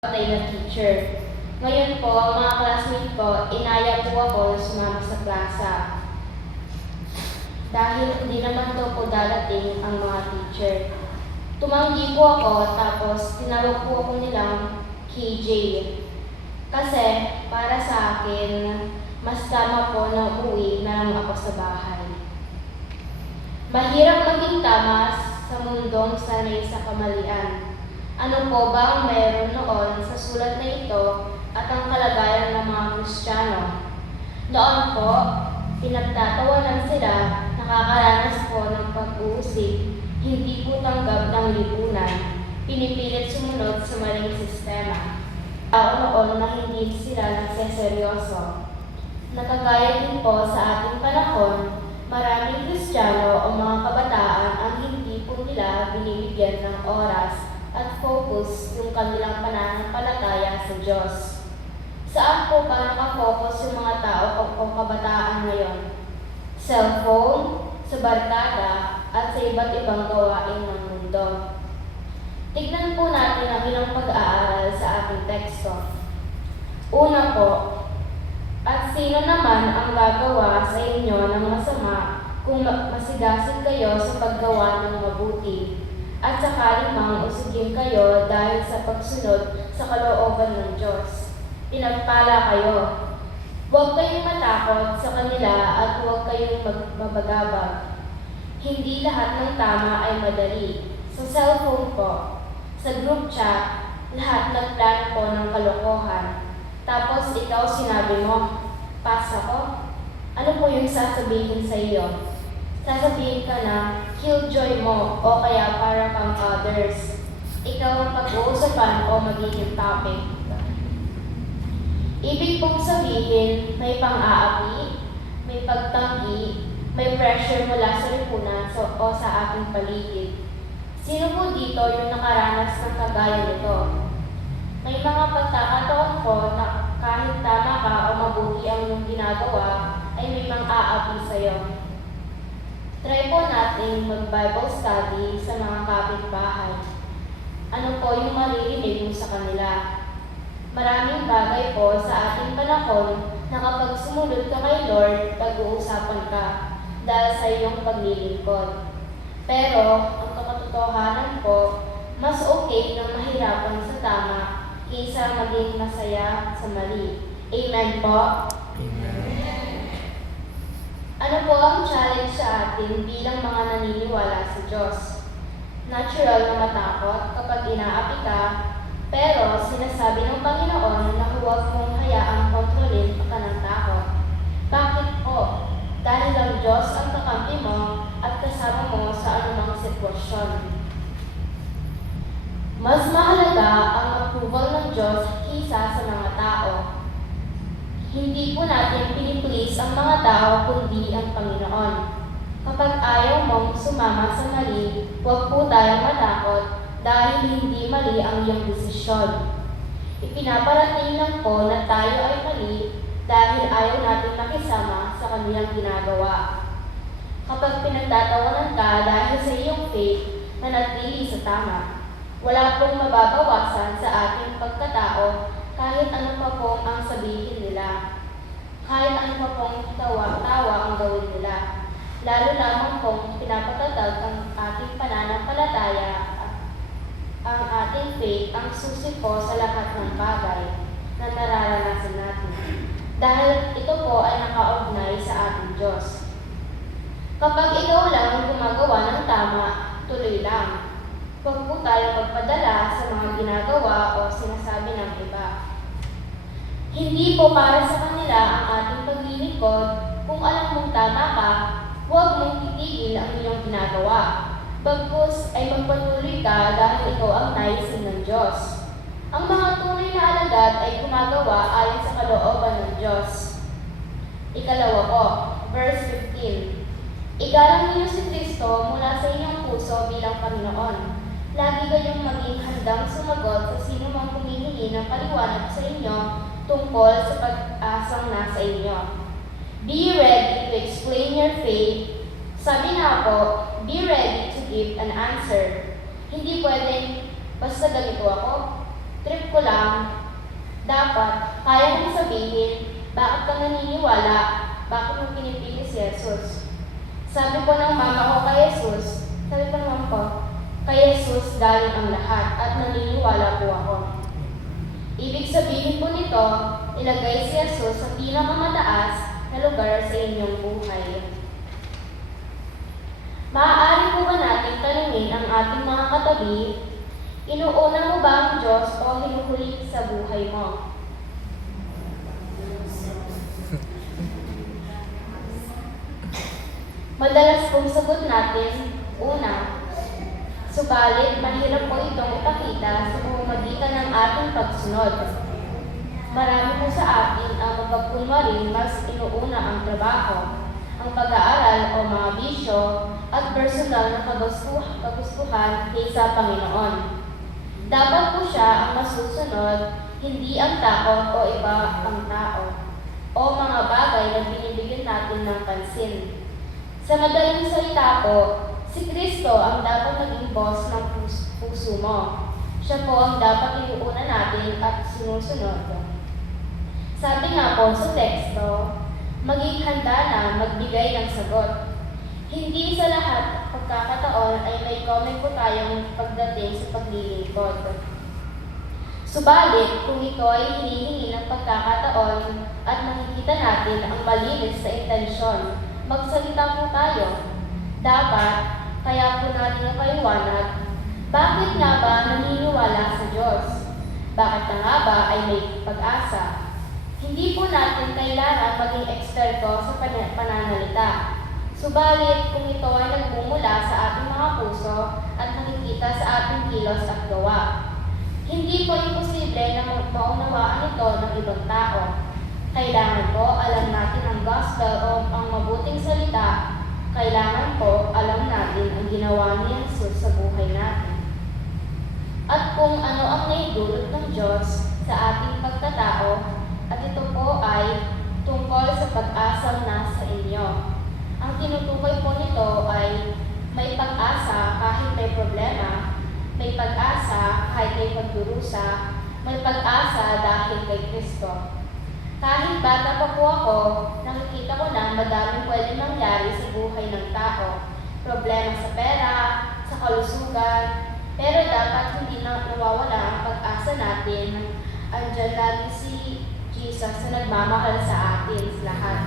patay na teacher. Ngayon po, mga classmates ko, inaya po ako na sumama sa klasa. Dahil hindi naman daw po dadating ang mga teacher. Tumanggi po ako, tapos tinawag po ako nilang KJ. Kasi para sa akin, mas tama po na umuwi na lang ako sa bahay. Mahirap maging tama sa mundong sanay sa kamalian. Ano po ba ang meron noon sa sulat na ito at ang kalagayan ng mga Kristiyano? Noon po, pinagtatawanan sila, nakakaranas po ng pag-uusig, hindi po tanggap ng lipunan, pinipilit sumunod sa maling sistema. Noon na hindi sila nagseseryoso. Nakagaya din po sa ating panahon, maraming Kristiyano o mga kabataan ang hindi po nila binibigyan ng oras at focus yung kanilang pananampalataya sa Diyos. Saan po ba nakafocus yung mga tao o kabataan ngayon? Cellphone, sa barkada, at sa iba't ibang gawain ng mundo. Tignan po natin ang ilang pag-aaral sa ating teksto. Una po, at sino naman ang gagawa sa inyo ng masama kung masigasig kayo sa paggawa ng mabuti? At sakali mang usigin kayo dahil sa pagsunod sa kalooban ng Diyos. Pinagpala kayo. Huwag kayong matakot sa kanila at huwag kayong mabagabag. Hindi lahat ng tama ay madali. Sa cellphone po, sa group chat, lahat nagplano po ng kalokohan. Tapos ikaw sinabi mo, pass ako? Ano po yung sasabihin sa iyo? Sasabihin ka na, killjoy mo o kaya para kang others. Ikaw ang pag-uusapan o magiging topic. Ibig pong sabihin, may pang-aapi, may pagtanggi, may pressure mula sa lipunan o sa ating paligid. Sino po dito yung nakaranas ng kagaya nito? May mga pagkakataon po na kahit tama ka o mabuti ang iyong ginagawa, ay may pang-aapi sa iyo. Try po natin mag-Bible study sa mga kapitbahay. Ano po yung maririnig mo sa kanila? Maraming bagay po sa ating panahon na kapag sumunod ka kay Lord, pag-uusapan ka dahil sa iyong paglilingkod. Pero, ang katotohanan po, mas okay na mahirapan sa tama kaysa maging masaya sa mali. Amen po? Ano po ang challenge sa atin bilang mga naniniwala sa Diyos? Natural na matakot kapag inaapi ka, pero sinasabi ng Panginoon na huwag mong hayaang kontrolin ka ng takot. Bakit po? Dahil ang Diyos ang kakampi mo at kasama mo sa anumang sitwasyon. Mas mahalaga ang approval ng Diyos kaysa sa mga tao. Hindi po natin piniplease ang mga tao kundi ang Panginoon. Kapag ayaw mong sumama sa mali, huwag po tayong matakot dahil hindi mali ang iyong desisyon. Ipinaparating lang po na tayo ay mali dahil ayaw natin makisama sa kanilang ginagawa. Kapag pinagtatawanan ka dahil sa iyong faith na natili sa tama, wala pong mababawasan sa ating pagkatao kahit ano pa pong ang sabihin nila, kahit ano pa pong tawa ang gawin nila. Lalo lamang pong pinapatatag ang ating pananampalataya at ang ating faith ang susi po sa lahat ng bagay na nararanasan natin. Dahil ito po ay nakaugnay sa ating Diyos. Kapag ikaw lang ang gumagawa ng tama, tuloy lang. Huwag po tayo magpadala sa mga ginagawa o sinasabi ng iba. Hindi po para sa kanila ang ating paglilingkod. Kung alam mong tama ka, huwag mong titigil ang iyong ginagawa. Bagkus ay magpatuloy ka dahil ikaw ang naisin ng Diyos. Ang mga tunay na alagad ay gumagawa ayon sa kalooban ng Diyos. Ikalawa po, verse 15. Igalang niyo si Kristo mula sa inyong puso bilang Panginoon. Lagi kayong maging handang sumagot sa sino mang humihingi ng paliwanag sa inyo tungkol sa pag-asang nasa inyo. Be ready to explain your faith. Sabi na po, be ready to give an answer. Hindi pwedeng, basta ganito ako, trip ko lang, dapat kaya mong sabihin, bakit ka naniniwala, bakit mo pinipili si Jesus. Sabi ko ng mama ko kay Jesus, sabi ko naman po, kay Jesus galing ang lahat at naniniwala po ako. Ibig sabihin po nito, ilagay si Jesus sa pinakamataas na lugar sa inyong buhay. Maaari po ba natin tanungin ang ating mga katabi, inuuna mo ba ang Diyos o hinuhuli sa buhay mo? Madalas pong sagot natin, una. Subalit, mahirap po itong ipakita sa pamamagitan ng ating pagsunod. Marami po sa atin ang magpagkunwaring mas inuuna ang trabaho, ang pag-aaral o mga bisyo at personal na kagustuhan kaysa Panginoon. Dapat po siya ang masusunod, hindi ang takot o iba ang tao, o mga bagay na binibigyan natin ng pansin. Sa madaling salita po, si Kristo ang dapat maging boss ng puso mo. Siya po ang dapat iuuna natin at sinusunod. Sabi nga po sa teksto, maging handa na magbigay ng sagot. Hindi sa lahat pagkakataon ay may comment po tayong pagdating sa paglilingkod. Subalit, kung ito ay hinihingi ng pagkakataon at makikita natin ang malinis na intensyon, magsalita po tayo. Dapat, kaya po natin ang paliwanag, bakit nga ba naniniwala sa Diyos? Bakit na nga ba ay may pag-asa? Hindi po natin kailangan maging eksperto sa pananalita. Subalit, kung ito ay nagmumula sa ating mga puso at nakikita sa ating kilos at gawa, hindi po imposible na maunawaan ito ng ibang tao. Kailangan po alam natin ang gospel o ang mabuting salita. Kailangan po alam natin ang ginawa ni Jesus sa buhay natin. At kung ano ang naidulot ng Diyos sa ating pagkatao, at ito po ay tungkol sa pag-asang nasa inyo. Ang tinutukoy po nito ay may pag-asa kahit may problema, may pag-asa kahit may pagdurusa, may pag-asa dahil kay Kristo. Kahit bata pa po ako, nakikita ko na madaming pwede mangyari sa buhay ng tao. Problema sa pera, sa kalusugan, pero dapat hindi na nawawala ang pag-asa natin. Andiyan lagi si Jesus na nagmamahal sa atin sa lahat.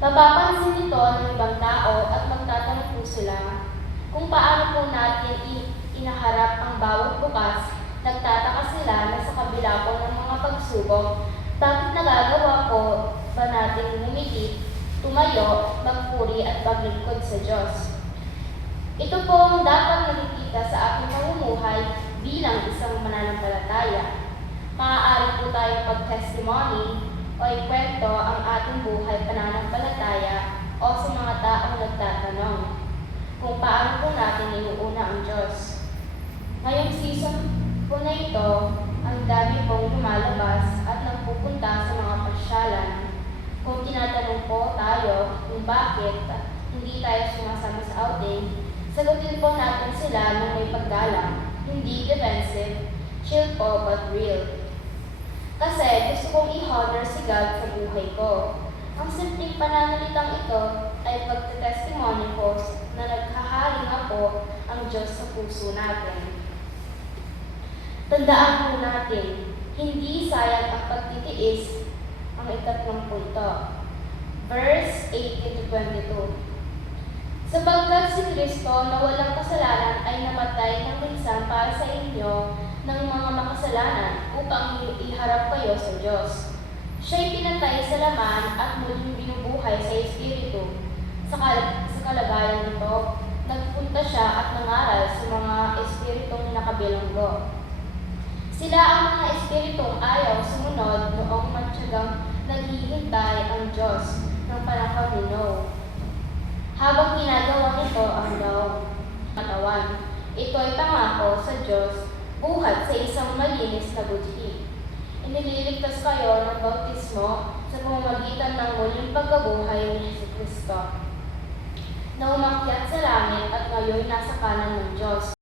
Mapapansin nito ng ibang tao at magtatanong po sila kung paano po natin inaharap ang bawat bukas. Nagtataka sila na sa kabila po ng mga pagsubok, bakit nagagawa po ba natin humigit, tumayo, magpuri at maglingkod sa Diyos? Ito po ang dapat nakikita sa ating pamumuhay bilang isang mananampalataya. Maaari po tayong pag-testimony o ikwento ang ating buhay pananampalataya o sa mga taong nagtatanong kung paano po natin inuuna ang Diyos. Ngayong season po na ito, ang dami pong lumalabas at nagpupunta sa mga pasyalan. Kung tinatanong po tayo kung bakit hindi tayo sumasama sa outing, sagutin po natin sila ng may paggalang, hindi defensive, chill po but real. Kasi gusto kong i-honor si God sa buhay ko. Ang simpleng pananalitang ito ay pagtitestimony ko na naghahari nga po ang Diyos sa puso natin. Tandaan po natin, hindi sayang ang pagtitiis ang ikatlong punto. Verse 18-22. Sapagkat si Kristo na walang kasalanan ay namatay ng minsan para sa inyo ng mga makasalanan upang iharap kayo sa Diyos. Siya'y pinatay sa laman at muling binubuhay sa Espiritu. Sa kalagayan nito, nagpunta siya at nangaral sa mga Espiritong nakabilanggo. Sila ang mga Espiritong ayaw sumunod noong matyagang naghihintay ang Diyos ng panahon ni Noe. Habang ginagawa nito ang katawan, ito ay pangako sa Diyos buhat sa isang malinis na budhi. Inililigtas kayo ng bautismo sa pamamagitan ng muling pagkabuhay ni Jesucristo, na umakyat sa langit at ngayon nasa kanan ng Diyos.